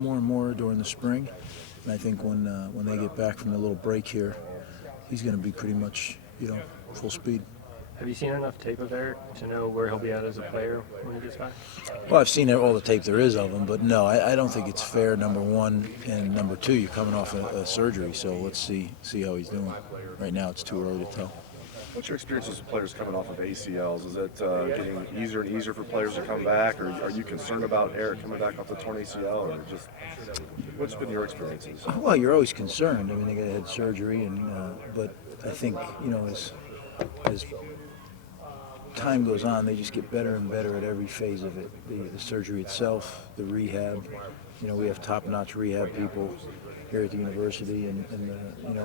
more and more during the spring. And I think when they get back from the little break here, he's going to be pretty much full speed. Have you seen enough tape of Eric to know where he'll be at as a player when he gets back? Well, I've seen all the tape there is of him, but no, I don't think it's fair. Number one, and number two, you're coming off a surgery, so let's see how he's doing. Right now, it's too early to tell. What's your experience with players coming off of ACLs? Is it getting easier and easier for players to come back, or are you concerned about Eric coming back off the torn ACL, or just what's been your experiences? Well, you're always concerned. I mean, they had surgery, but I think as time goes on, they just get better and better at every phase of it. The surgery itself, the rehab. We have top-notch rehab people here at the university, and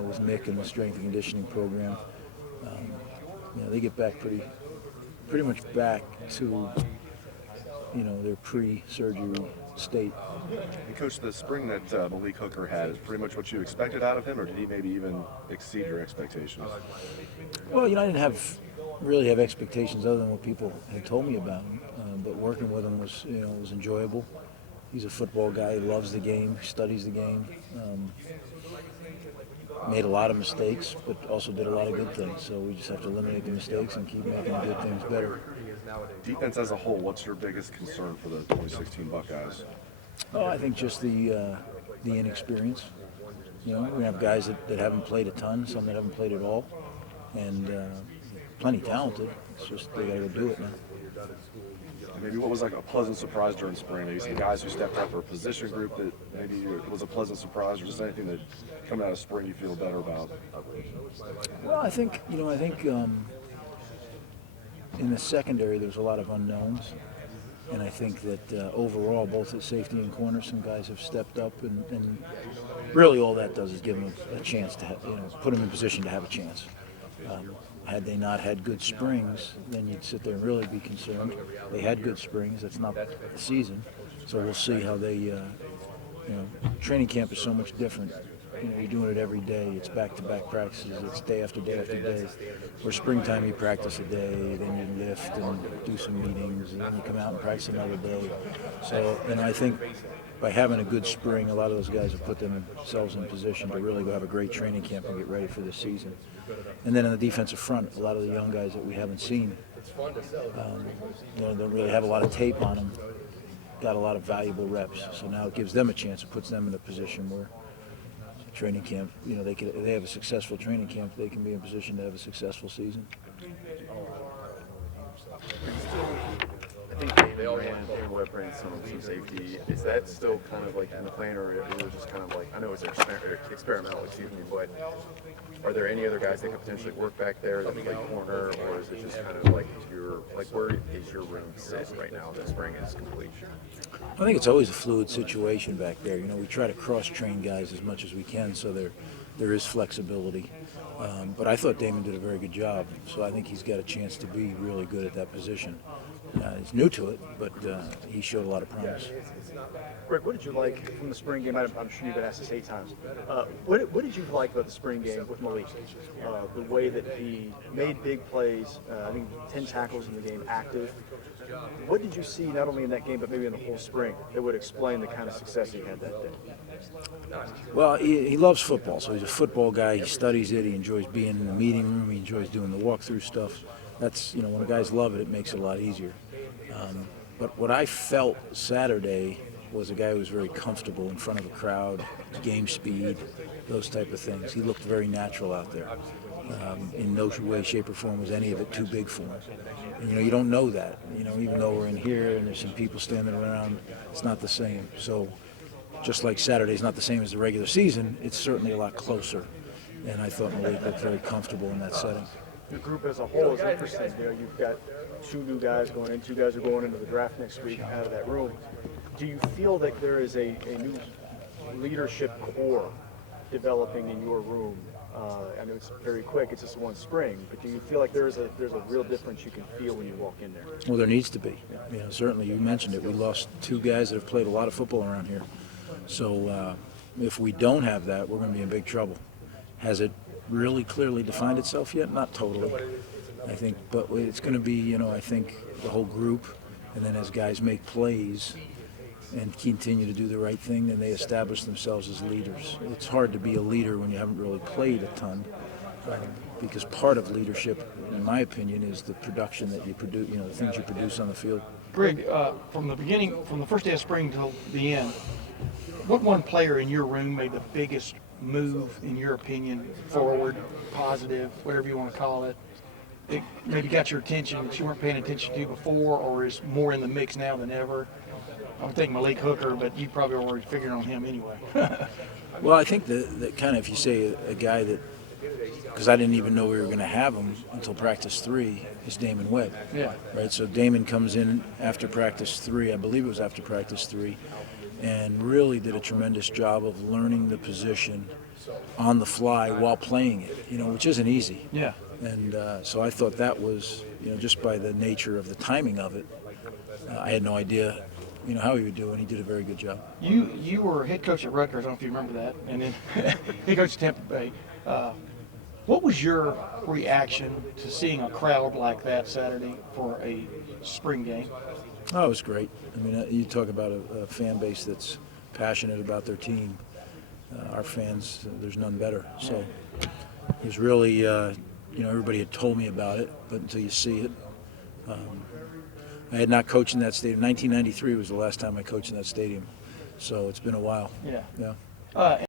with Mick and the strength and conditioning program. They get back pretty much back to their pre-surgery state. And Coach, the spring that Malik Hooker had is pretty much what you expected out of him, or did he maybe even exceed your expectations? Well, I didn't really have expectations other than what people had told me about him. But working with him was enjoyable. He's a football guy. He loves the game. Studies the game. Made a lot of mistakes, but also did a lot of good things. So we just have to eliminate the mistakes and keep making the good things better. Defense as a whole, what's your biggest concern for the 2016 Buckeyes? Oh, I think just the inexperience. We have guys that haven't played a ton, some that haven't played at all, and plenty talented. It's just they got to go do it now. Maybe what was like a pleasant surprise during spring? Maybe some guys who stepped up, or a position group that maybe was a pleasant surprise, or just anything that coming out of spring you feel better about? Well, I think in the secondary there's a lot of unknowns, and I think that overall, both at safety and corner, some guys have stepped up, and really all that does is give them a chance to put them in position to have a chance. Had they not had good springs, then you'd sit there and really be concerned. They had good springs. That's not the season. So we'll see how they, training camp is so much different. You're doing it every day. It's back-to-back practices. It's day after day after day. Where springtime, you practice a day, then you lift and do some meetings, and then you come out and practice another day. So, I think by having a good spring, a lot of those guys have put themselves in position to really go have a great training camp and get ready for this season. And then on the defensive front, a lot of the young guys that we haven't seen, don't really have a lot of tape on them, got a lot of valuable reps. So now it gives them a chance. It puts them in a position where training camp, if they have a successful training camp, they can be in position to have a successful season. I think David Webb ran some safety. Is that still kind of like in the plan, or is it just kind of like, I know it's experimental, but are there any other guys that could potentially work back there that play corner, or is it just kind of like where is your room sit right now that spring is complete? I think it's always a fluid situation back there. We try to cross-train guys as much as we can, so there is flexibility. But I thought Damon did a very good job, so I think he's got a chance to be really good at that position. He's new to it, but he showed a lot of promise. Rick, what did you like from the spring game? I'm sure you've been asked this 8 times. What did you like about the spring game with Malik? The way that he made big plays, I think 10 tackles in the game, active. What did you see not only in that game, but maybe in the whole spring, that would explain the kind of success he had that day? Well, he loves football, so he's a football guy. He studies it. He enjoys being in the meeting room. He enjoys doing the walkthrough stuff. That's, when guys love it, it makes it a lot easier. But what I felt Saturday was a guy who was very comfortable in front of a crowd, game speed, those type of things. He looked very natural out there. In no way, shape, or form was any of it too big for him. And, you don't know that. Even though we're in here and there's some people standing around, it's not the same. So just like Saturday's not the same as the regular season, it's certainly a lot closer. And I thought Malik looked very comfortable in that setting. The group as a whole is interesting. You've got 2 new guys going in, 2 guys are going into the draft next week out of that room. Do you feel that there is a new leadership core developing in your room? I know it's very quick, it's just one spring, but do you feel like there's a real difference you can feel when you walk in there? Well, there needs to be. Certainly, you mentioned it. We lost 2 guys that have played a lot of football around here. So if we don't have that, we're going to be in big trouble. Has it really clearly defined itself yet? Not totally. I think, but it's going to be, I think the whole group, and then as guys make plays, and continue to do the right thing, then they establish themselves as leaders. It's hard to be a leader when you haven't really played a ton, because part of leadership, in my opinion, is the production that you produce, the things you produce on the field. Greg, from the beginning, from the first day of spring till the end, what one player in your room made the biggest move, in your opinion, forward, positive, whatever you want to call it? It maybe got your attention that you weren't paying attention to before, or is more in the mix now than ever? I'm thinking Malik Hooker, but you probably already figured on him anyway. Well, I think that kind of, if you say a guy that, because I didn't even know we were going to have him until practice 3, is Damon Webb. Yeah. Right. So Damon comes in after practice 3, I believe it was after practice 3, and really did a tremendous job of learning the position on the fly while playing it. Which isn't easy. Yeah. And so I thought that was, just by the nature of the timing of it, I had no idea, how he would do, and he did a very good job. You were head coach at Rutgers. I don't know if you remember that, and then head coach at Tampa Bay. What was your reaction to seeing a crowd like that Saturday for a spring game? Oh, it was great. I mean, you talk about a fan base that's passionate about their team. Our fans, there's none better. So it was really, everybody had told me about it, but until you see it. I had not coached in that stadium. 1993 was the last time I coached in that stadium. So it's been a while. Yeah. Yeah.